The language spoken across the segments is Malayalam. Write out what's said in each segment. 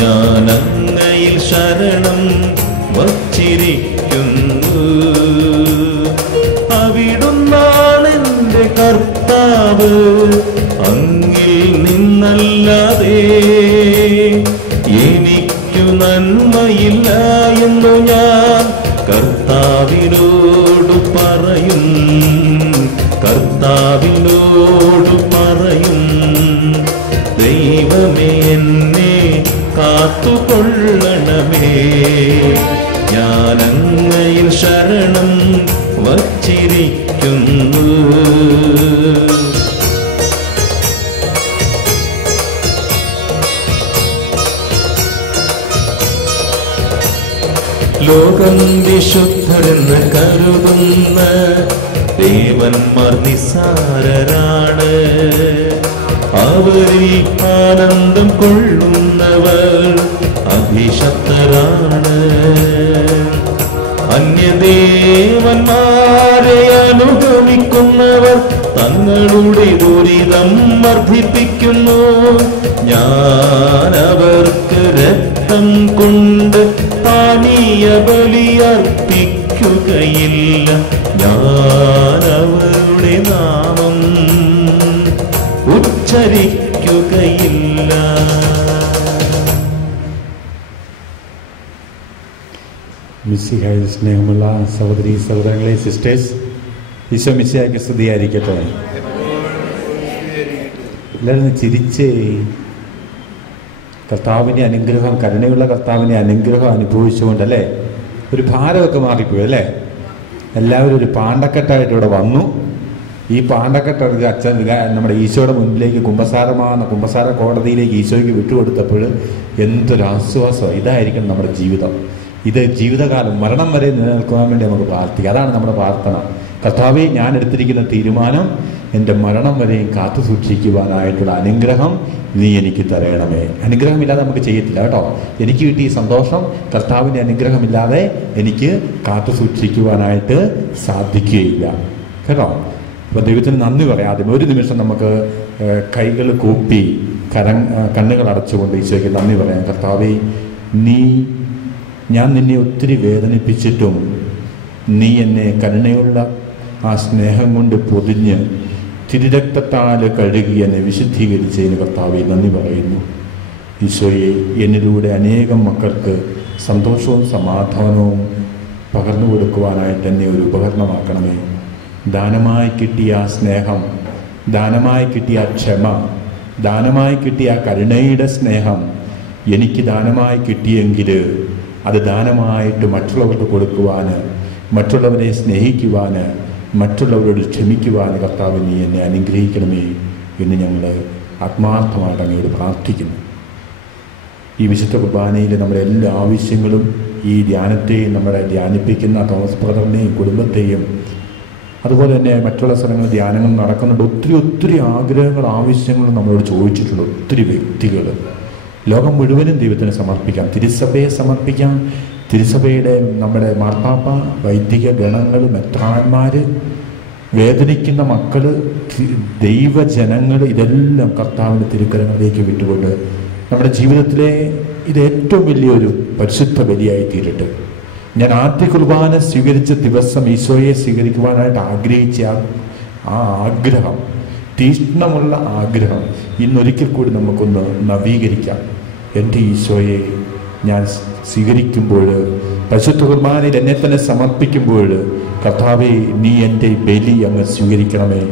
ഞാൻ അങ്ങയിൽ ശരണം വച്ചിരിക്കുന്നു. അവിടുന്നാണെന്റെ കർത്താവ്, അങ്ങിൽ നിന്നല്ലാതെ എനിക്കു നന്മയില്ല എന്നു ഞാൻ കർത്താവിനോട് പറയും, കർത്താവിനോട് പറയും. ദൈവമേ എന്നെ കാത്തുകൊള്ളണമേ, ഞാൻ അങ്ങയിൽ ശരണം വച്ചിരിക്കുന്നു. ലോകം വിശുദ്ധരെന്ന് കരുതുന്ന ദേവന്മാർ നിസ്സാരരാണ്. അവരിൽ ആനന്ദം കൊള്ളുന്നവർ അഭിശപ്തരാണ്. അന്യദേവന്മാരെ അനുഗമിക്കുന്നവർ തങ്ങളുടെ ദുരിതം വർദ്ധിപ്പിക്കുന്നു. ഞാൻ അവർക്ക് രക്തം കൊണ്ട് പാനീയ ബലിയർപ്പിക്കുകയില്ല. ഞാൻ അവരുടെ നാമം ഉച്ചരിക്കുകയില്ല. മിശിഹായിൽ സ്നേഹമുള്ള സഹോദരി സഹോദരങ്ങളെ, സിസ്റ്റേഴ്സ്, ഈശോ മിശിഹായ്ക്ക് സ്തുതിയായിരിക്കട്ടെ. എല്ലാവരും ചിരിച്ചേ. കർത്താവിൻ്റെ അനുഗ്രഹം, കരുണയുള്ള കർത്താവിൻ്റെ അനുഗ്രഹം അനുഭവിച്ചുകൊണ്ടല്ലേ ഒരു ഭാരമൊക്കെ മാറിപ്പോയി അല്ലേ. എല്ലാവരും ഒരു പാണ്ടക്കെട്ടായിട്ട് ഇവിടെ വന്നു. ഈ പാണ്ടക്കെട്ട് അച്ഛൻ നമ്മുടെ ഈശോയുടെ മുൻപിലേക്ക് കുമ്പസാര കോടതിയിലേക്ക് ഈശോയ്ക്ക് വിട്ടുകൊടുത്തപ്പോൾ എന്തൊരാശ്വാസം. ഇതായിരിക്കണം നമ്മുടെ ജീവിതം. ഇത് ജീവിതകാലം മരണം വരെ നിലനിൽക്കുവാൻ വേണ്ടി നമുക്ക് പ്രാർത്ഥിക്കാം. അതാണ് നമ്മുടെ പ്രാർത്ഥന. കർത്താവേ, ഞാൻ എടുത്തിരിക്കുന്ന തീരുമാനം എൻ്റെ മരണം വരെയും കാത്തു സൂക്ഷിക്കുവാനായിട്ടുള്ള അനുഗ്രഹം നീ എനിക്ക് തരണമേ. അനുഗ്രഹമില്ലാതെ നമുക്ക് ചെയ്യത്തില്ല കേട്ടോ. എനിക്ക് കിട്ടിയ സന്തോഷം കർത്താവിൻ്റെ അനുഗ്രഹമില്ലാതെ എനിക്ക് കാത്തു സൂക്ഷിക്കുവാനായിട്ട് സാധിക്കുകയില്ല കേട്ടോ. അപ്പോൾ ദൈവത്തിന് നന്ദി പറയാം. ആദ്യം ഒരു നിമിഷം നമുക്ക് കൈകൾ കൂപ്പി കണ്ണുകൾ അടച്ചുകൊണ്ട് ഈശോയ്ക്ക് നന്ദി പറയാം. കർത്താവേ, ഞാൻ നിന്നെ ഒത്തിരി വേദനിപ്പിച്ചിട്ടും നീ എന്നെ കരുണയുള്ള ആ സ്നേഹം കൊണ്ട് പൊതിഞ്ഞ് തിരുരക്തത്താൽ കഴുകി എന്നെ വിശുദ്ധീകരിച്ചതിന് കർത്താവെ നന്ദി പറയുന്നു. ഈശോയെ, എന്നിലൂടെ അനേകം മക്കൾക്ക് സന്തോഷവും സമാധാനവും പകർന്നു കൊടുക്കുവാനായിട്ട് എന്നെ ഒരു ഉപകരണമാക്കണമേ. ദാനമായി കിട്ടിയ സ്നേഹം, ദാനമായി കിട്ടിയ ക്ഷമ, ദാനമായി കിട്ടിയ കരുണയുടെ സ്നേഹം എനിക്ക് ദാനമായി കിട്ടിയെങ്കിൽ അത് ദാനമായിട്ട് മറ്റുള്ളവർക്ക് കൊടുക്കുവാൻ, മറ്റുള്ളവരെ സ്നേഹിക്കുവാൻ, മറ്റുള്ളവരോട് ക്ഷമിക്കുവാൻ കർത്താവ് നീ എന്നെ അനുഗ്രഹിക്കണമേ എന്ന് ഞങ്ങൾ ആത്മാർത്ഥമായിട്ട് അങ്ങയോട് പ്രാർത്ഥിക്കുന്നു. ഈ വിശുദ്ധ കുർബാനയിൽ നമ്മുടെ എല്ലാ ആവശ്യങ്ങളും ഈ ധ്യാനത്തെയും നമ്മളെ ധ്യാനിപ്പിക്കുന്ന തോമസ് ബ്രദറിനെയും കുടുംബത്തെയും അതുപോലെ തന്നെ മറ്റുള്ള സ്ഥലങ്ങളിൽ ധ്യാനങ്ങൾ നടക്കുന്നുണ്ട്. ഒത്തിരി ആഗ്രഹങ്ങൾ, ആവശ്യങ്ങൾ നമ്മളോട് ചോദിച്ചിട്ടുണ്ട് ഒത്തിരി വ്യക്തികൾ. ലോകം മുഴുവനും ദൈവത്തിന് സമർപ്പിക്കാം, തിരുസഭയെ സമർപ്പിക്കാം. തിരുസഭയുടെ നമ്മുടെ മാർപ്പാപ്പ, വൈദിക ഗണങ്ങൾ, മെത്രാന്മാർ, വേദനിക്കുന്ന മക്കൾ, ദൈവജനങ്ങൾ, ഇതെല്ലാം കർത്താവിൻ്റെ തിരുക്കരങ്ങളിലേക്ക് വിട്ടുകൊണ്ട് നമ്മുടെ ജീവിതത്തിലെ ഇത് ഏറ്റവും വലിയൊരു പരിശുദ്ധ ബലിയായി തീരട്ടെ. ഞാൻ ആദ്യ കുർബാന സ്വീകരിച്ച ദിവസം ഈശോയെ സ്വീകരിക്കുവാനായിട്ട് ആഗ്രഹിച്ച ആ ആഗ്രഹം, തീഷ്ണമുള്ള ആഗ്രഹം ഇന്നൊരിക്കൽ കൂടി നമുക്കൊന്ന് നവീകരിക്കാം. എൻ്റെ ഈശോയെ ഞാൻ സ്വീകരിക്കുമ്പോൾ, പരിശുദ്ധ കുർബാനയിൽ എന്നെ തന്നെ സമർപ്പിക്കുമ്പോൾ, കർത്താവേ നീ എൻ്റെ ബലി അങ്ങ് സ്വീകരിക്കണമേ.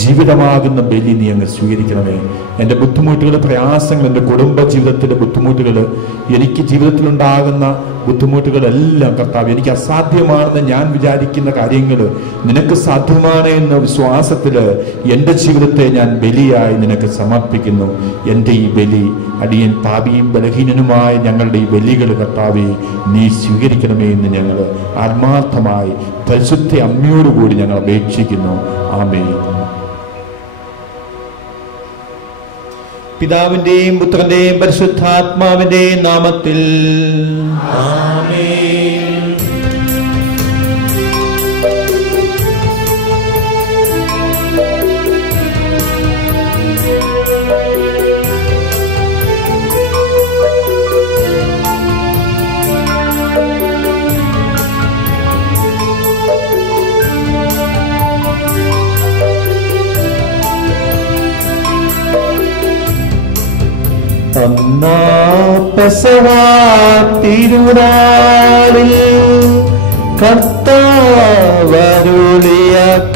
ജീവിതമാകുന്ന ബലി നീ അങ്ങ് സ്വീകരിക്കണമേ. എൻ്റെ ബുദ്ധിമുട്ടുകൾ, പ്രയാസങ്ങൾ, എൻ്റെ കുടുംബ ജീവിതത്തിലെ ബുദ്ധിമുട്ടുകൾ, എനിക്ക് ജീവിതത്തിലുണ്ടാകുന്ന ബുദ്ധിമുട്ടുകളെല്ലാം കർത്താവ്, എനിക്ക് അസാധ്യമാണെന്ന് ഞാൻ വിചാരിക്കുന്ന കാര്യങ്ങൾ നിനക്ക് സാധ്യമാണ് എന്ന വിശ്വാസത്തിൽ എൻ്റെ ജീവിതത്തെ ഞാൻ ബലിയായി നിനക്ക് സമർപ്പിക്കുന്നു. എൻ്റെ ഈ ബലി, അടിയൻ പാപിയും ബലഹീനനുമായ ഞങ്ങളുടെ ഈ ബലികൾ കർത്താവേ നീ സ്വീകരിക്കണമേ എന്ന് ഞങ്ങൾ ആത്മാർത്ഥമായി പരിശുദ്ധ അമ്മയോടുകൂടി ഞങ്ങൾ അപേക്ഷിക്കുന്നു. ആമേൻ. പിതാവിന്റെയും പുത്രന്റെയും പരിശുദ്ധാത്മാവിന്റെയും നാമത്തിൽ ആമേൻ. ഒന്നാ പെസവാ തിരുനാളിൽ കർത്താവരുളിയ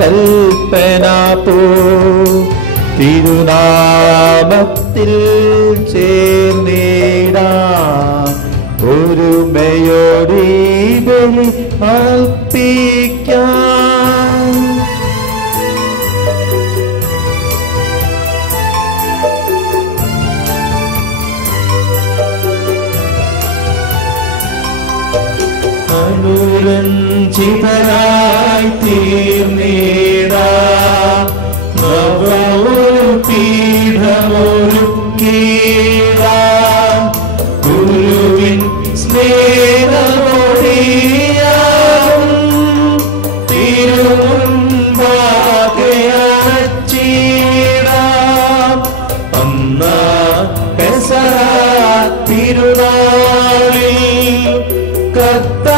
കൽപ്പന പോ തിരുനാമത്തിൽ ചേർന്നിടാം ഒരുമയോടെ ബലി അർപ്പിക്കാം. അനുരഞ്ജിതരായി തീർന്നിടാം പീഠമൊരുക്കിടാം ഗുരുവിൻ സ്നേഹമൊഴിയാകും തിരുമുൻപാകെ അണച്ചിടാം. അന്നാ പെസഹ തിരുനാളിൽ കർത്താവരുളിയ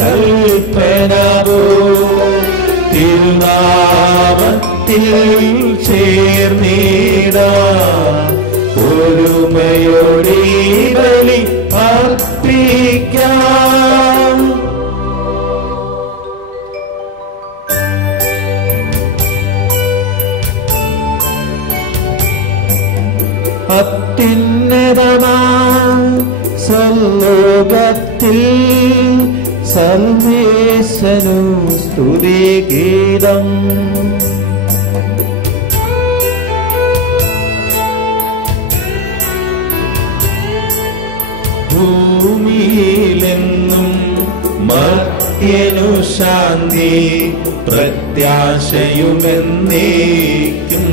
കൽപ്പന പോ തിരുനാമത്തിൽ ചേർന്നിടാം ഒരുമയോടെ ബലി അർപ്പിക്കാം. അത്യുന്നതമാം സർലോകത്തിൽ സർവേശനു സ്തുതിഗീതം. ഭൂമിയിലെന്നും മർത്യനു ശാന്തി പ്രത്യാശയുമെന്നേക്കും.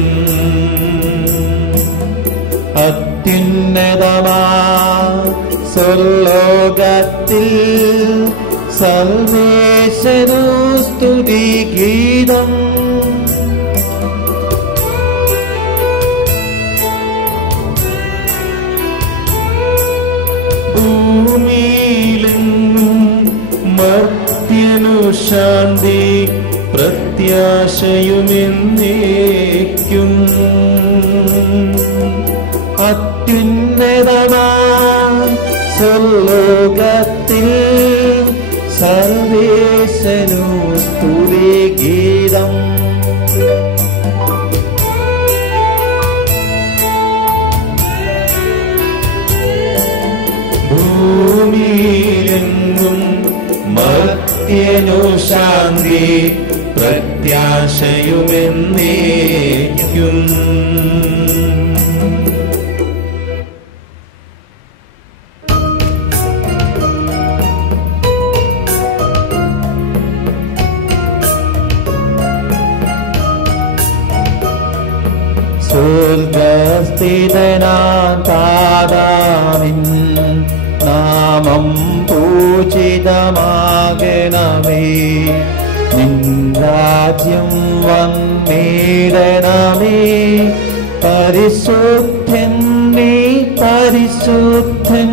അത്യുന്നതമാം സർലോകത്തിൽ സർവേശനു സ്തുതിഗീതം. ഭൂമിയിലെങ്ങും മർത്യനു ശാന്തി പ്രത്യാശയുമെന്നേക്കും. അത്യുന്നതമാം സർലോകത്തിൽ സർവേശനു സ്തുതിഗീതം. ഭൂമിയിലെങ്ങും മർത്യനു ശാന്തി പ്രത്യാശയുമെന്നേക്കും. സ്വർഗസ്ഥിതനാം താതാവിൻ നാമം പൂജിതമാകണമേ. നിൻ രാജ്യം വന്നിടണമേ. പരിശുദ്ധൻ നീ പരിശുദ്ധൻ.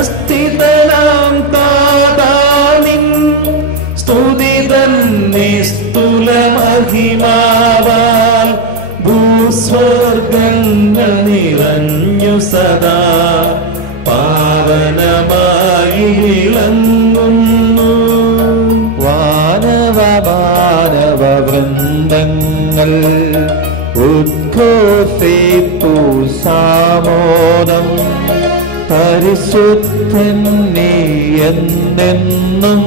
സ്വർഗസ്ഥിതനാം താതാനിൻ സ്തുതി തന്നെ സ്തുലമഹിമാവാൽ ഭൂസ്വർഗങ്ങൾ നിറഞ്ഞു സദാ പാവനമായി വിളങ്ങുന്നു. വാനവ വൃന്ദങ്ങൾ ഉദ്ഘോഷിപ്പു സാമോദം. പരിശുദ്ധൻ നീ എന്നെന്നും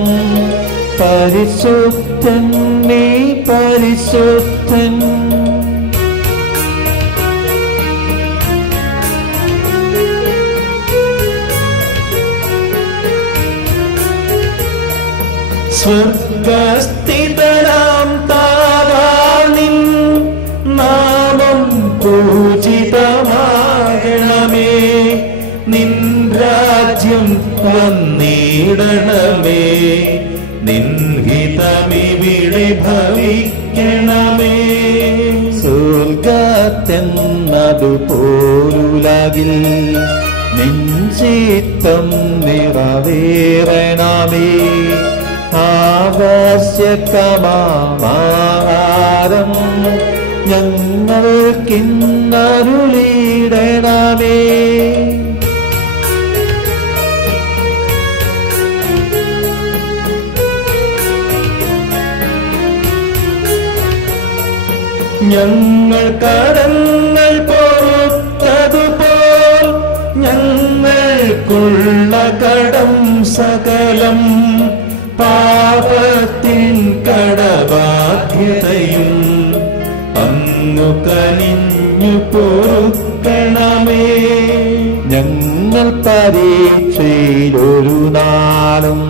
പരിശുദ്ധൻ നീ പരിശുദ്ധൻ. സ്വർഗസ്ഥിതനാം താതാനിൻ നാമം പൂജിതമാകണമേ. നിൻ രാജ്യം വന്നിടണമേ. നിൻഹിതമിവിടെ ഭവിക്കണമേ. സ്വർഗത്തെന്നതുപോലുലകിൽ നിൻചിത്തം നിറവേറണമേ. ആവശ്യകമാഹാരം ഞങ്ങൾക്കിന്നരുളിയിടണമേ. ഞങ്ങൾ കടങ്ങൾ പൊറുത്തതുപോൽ ഞങ്ങൾക്കുള്ള കടം സകലം പാപത്തിൻ കടബാധ്യതയും അങ്ങു കനിഞ്ഞു പൊറുക്കണമേ. ഞങ്ങൾ പരീക്ഷയിലൊരു നാളും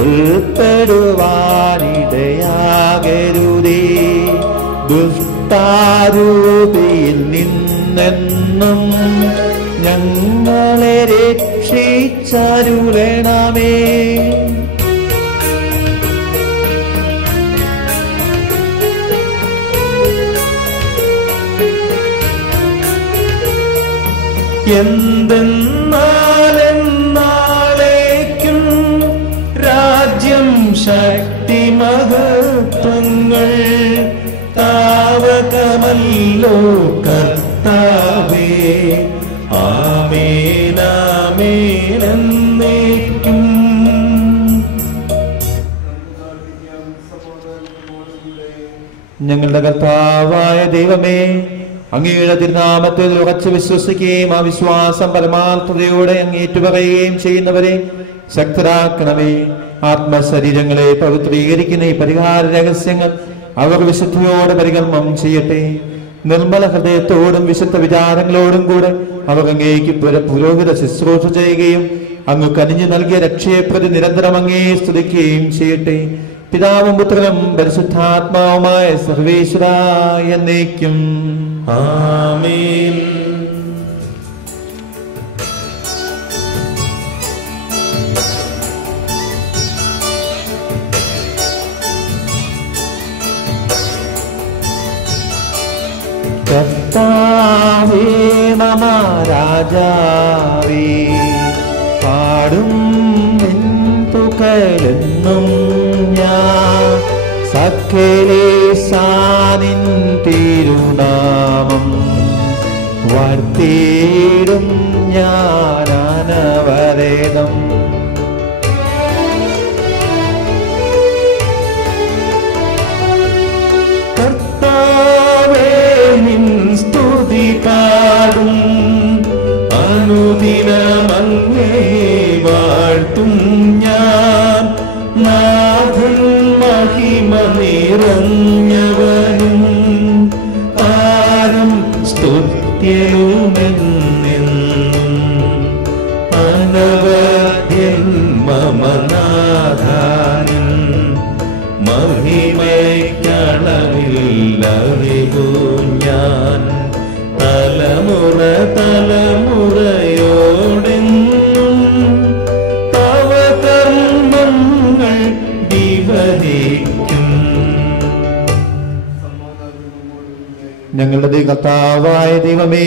ഉൾപ്പെടുവാനിടയാകരുതേ. ദുഷ്ടാരൂപിയിൽ നിന്നെന്നും ഞങ്ങളെ രക്ഷിച്ചരുളണമേ. എന്തെന്നാലെന്നാളേക്കും രാജ്യം ശക്തി മഹത്വങ്ങൾ താവകമല്ലോ കർത്താവേ. ആമേനാമേനെന്നേക്കും. ഞങ്ങളുടെ കർത്താവായ ദൈവമേ, അങ്ങയുടെ തിരുനാമത്തിൽ ഉറച്ചു വിശ്വസിക്കുകയും ആ വിശ്വാസം പരമാർത്ഥതയോടെ അങ്ങേറ്റു പറയുകയും ചെയ്യുന്നവരെ ശക്തരാക്കണമേ. ആത്മശരീരങ്ങളെ പവിത്രീകരിക്കുന്ന ഈ പരിഹാര രഹസ്യങ്ങൾ അവർ വിശുദ്ധിയോടെ പരികർമ്മം ചെയ്യട്ടെ. നിർമ്മല ഹൃദയത്തോടും വിശുദ്ധ വിചാരങ്ങളോടും കൂടെ അവർ അങ്ങേക്ക് പുരോഹിത ശുശ്രൂഷ ചെയ്യുകയും അങ്ങ് കനിഞ്ഞു നൽകിയ രക്ഷയെ പ്രതി നിരന്തരം അങ്ങേ സ്തുതിക്കുകയും ചെയ്യട്ടെ. പിതാവും പുത്രനും പരിശുദ്ധാത്മാവുമായ സർവേശ്വരായ എന്നേക്കും. ആമേൻ. കർത്താവേ മമ രാജാവേ, പാടും നിൻ പുകഴെന്നും ഞാൻ. സകലേശാനിൻ തിരുനാമം വാഴ്ത്തിയിടും ഞാൻ അനവരതം. കർത്താവേ നിൻ സ്തുതി പാടും, അനുദിനമങ്ങേ വാഴ്ത്തും ഞാൻ. നാഥൻ മഹിമ നിറഞ്ഞവനും താരം സ്തുത്യനുമെന്നെന്നും അനവധ്യൻ മമ നാഥാനിൻ മഹിമയ്ക്കളവില്ലറിവു ഞാൻ. തലമുറ തലമുറയോടെന്നും തവ കർമ്മങ്ങൾ വിവരിക്കും. ഞങ്ങളുടെ കർത്താവായ ദൈവമേ,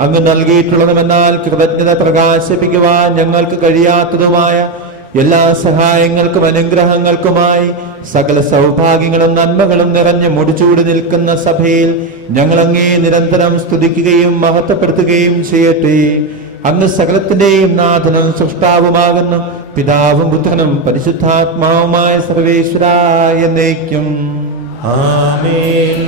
അങ്ങ് നൽകിയിട്ടുള്ളതുമെന്നാൽ കൃതജ്ഞത പ്രകാശിപ്പിക്കുവാൻ ഞങ്ങൾക്ക് കഴിയാത്തതുമായ എല്ലാ സഹായങ്ങൾക്കും അനുഗ്രഹങ്ങൾക്കുമായി സകല സൗഭാഗ്യങ്ങളും നന്മകളും നിറഞ്ഞ് മുടിച്ചൂടി നിൽക്കുന്ന സഭയിൽ ഞങ്ങൾ അങ്ങേ നിരന്തരം സ്തുതിക്കുകയും മഹത്വപ്പെടുത്തുകയും ചെയ്യട്ടെ. അങ്ങ് സകലത്തിന്റെയും നാഥനും സൃഷ്ടാവുമാകുന്നു. പിതാവും പുത്രനും പരിശുദ്ധാത്മാവുമായ സർവേശ്വരായ എന്നേക്കും. ആമേൻ.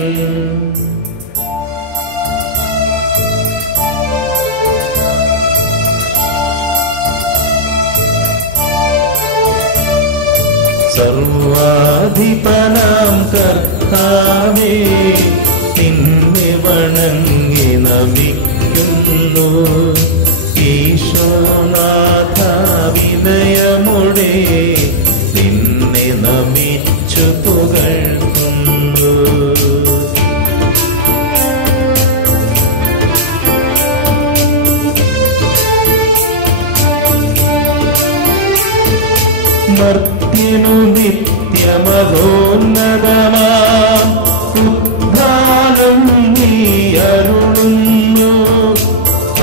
സർവാധിപനാം കർത്താവേ, നിന്നെ വണങ്ങി നമിക്കുന്നു. ഈശോനാഥ വിനയമുടെ നിന്നെ നമിച്ചു പുകഴ്ത്തുന്നു. മർത്യനു നിത്യമതോന്നതമാം ഉദ്ധാനം നീ അരുളുന്നു.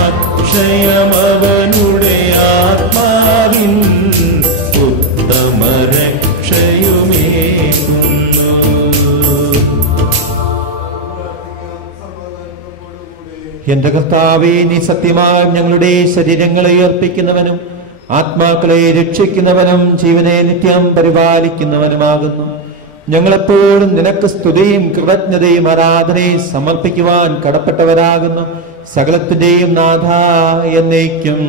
അക്ഷയമവനുടെ ആത്മാവിൻ ഉത്തമ രക്ഷയുമേകുന്നു. എന്റെ കർത്താവേ, നീ സത്യമായും ഞങ്ങളുടെ ശരീരങ്ങളെ ഉയർപ്പിക്കുന്നവനും ആത്മാക്കളെ രക്ഷിക്കുന്നവനും ജീവനെ നിത്യം പരിപാലിക്കുന്നവനുമാകുന്നു. ഞങ്ങളെപ്പോഴും നിനക്ക് സ്തുതിയും കൃതജ്ഞതയും ആരാധനയും സമർപ്പിക്കുവാൻ കടപ്പെട്ടവരാകുന്നു. സകലത്തിന്റെയും നാഥ എന്നേക്കും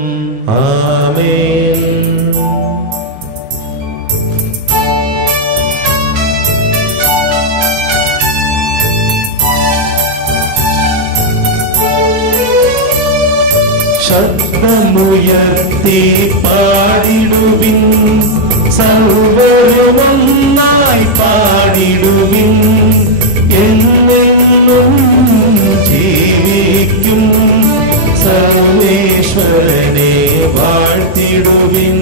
ആമേൻ. ശബ്ദമുയർത്തി പാടിടുവിൻ, സർവരുമൊന്നായി പാടിടുവിൻ. എന്നെന്നും ജീവിക്കും സർവേശ്വരനെ വാഴ്ത്തിടുവിൻ.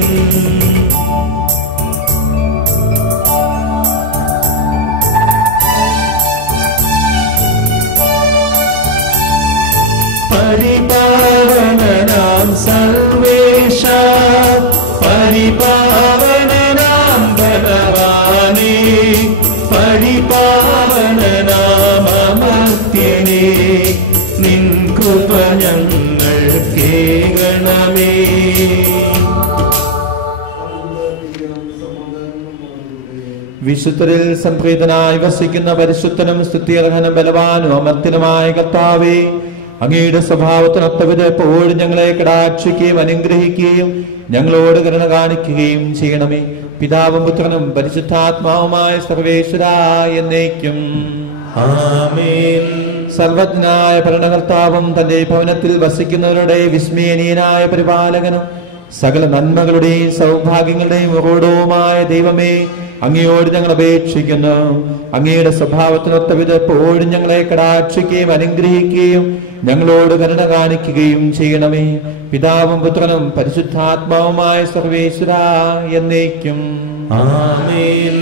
പരിപാവനനാം സർവേശ, പരിപാവനനാം ബലവാനേ, പരിപാവനനാം അമർത്യനേ, നിൻ കൃപ ഞങ്ങൾ കേൾക്കണമേ. വിശുദ്ധരിൽ സംപ്രീതനായി വസിക്കുന്ന പരിശുദ്ധനും സ്തുത്യർഹനും ബലവാനും അമർത്യനുമായ കർത്താവേ, അങ്ങയുടെ സ്വഭാവത്തിനൊത്തവിധം എപ്പോഴും ഞങ്ങളെ കടാക്ഷിക്കുകയും അനുഗ്രഹിക്കുകയും ഞങ്ങളോട് കരുണ കാണിക്കുകയും ചെയ്യണമേ. പിതാവും പുത്രനും പരിശുദ്ധാത്മാവുമായ സർവേശ്വര എന്നേക്കും ആമേൻ. സർവജ്ഞനായ ഭരണകർത്താവും തന്റെ ഭവനത്തിൽ വസിക്കുന്നവരുടെ വിസ്മയനീയനായ പരിപാലകനും സകല നന്മകളുടെയും സൗഭാഗ്യങ്ങളുടെയും ഉറവിടവുമായ ദൈവമേ, അങ്ങയോട് ഞങ്ങൾ അപേക്ഷിക്കുന്നു. അങ്ങയുടെ സ്വഭാവത്തിനൊത്തവിധം എപ്പോഴും ഞങ്ങളെ കടാക്ഷിക്കുകയും അനുഗ്രഹിക്കുകയും ഞങ്ങളോട് കരുണ കാണിക്കുകയും ചെയ്യണമേ. പിതാവും പുത്രനും പരിശുദ്ധാത്മാവുമായ സർവേശ്വര എന്നേക്കും ആമേൻ.